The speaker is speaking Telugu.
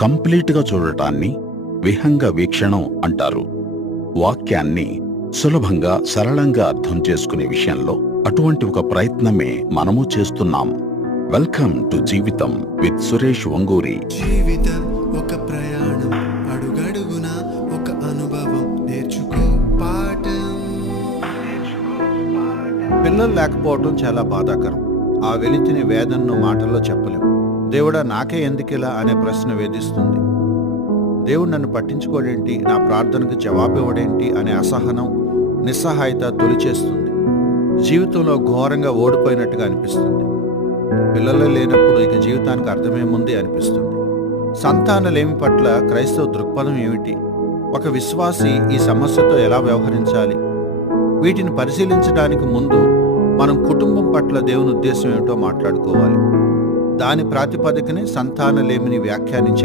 కంప్లీట్గా చూడటాన్ని విహంగ వీక్షణం అంటారు. వాక్యాన్ని సులభంగా సరళంగా అర్థం చేసుకునే విషయంలో అటువంటి ఒక ప్రయత్నమే మనము చేస్తున్నాం. వెల్కమ్ టు జీవితం విత్ సురేష్ వంగూరి. జీవితం ఒక ప్రయాణం, అడుగడుగునా ఒక అనుభవం, నేర్చుకో పాఠం. పిల్లలు లేకపోవటం చాలా బాధాకరం. ఆ వెలితిని వేదనను మాటల్లో చెప్పలేం. దేవుడా నాకే ఎందుకిలా అనే ప్రశ్న వేధిస్తుంది. దేవుడు నన్ను పట్టించుకోడేంటి, నా ప్రార్థనకు జవాబివ్వడేంటి అనే అసహనం, నిస్సహాయత తొలిచేస్తుంది. జీవితంలో ఘోరంగా ఓడిపోయినట్టుగా అనిపిస్తుంది. పిల్లలు లేనప్పుడు ఇక జీవితానికి అర్థమేముంది అనిపిస్తుంది. సంతానలేమి పట్ల క్రైస్తవ దృక్పథం ఏమిటి? ఒక విశ్వాసి ఈ సమస్యతో ఎలా వ్యవహరించాలి? వీటిని పరిశీలించడానికి ముందు మనం కుటుంబం పట్ల దేవుని ఉద్దేశం ఏమిటో మాట్లాడుకోవాలి. దాని ప్రాతిపదికనే సంతానలేమిని వ్యాఖ్యానించే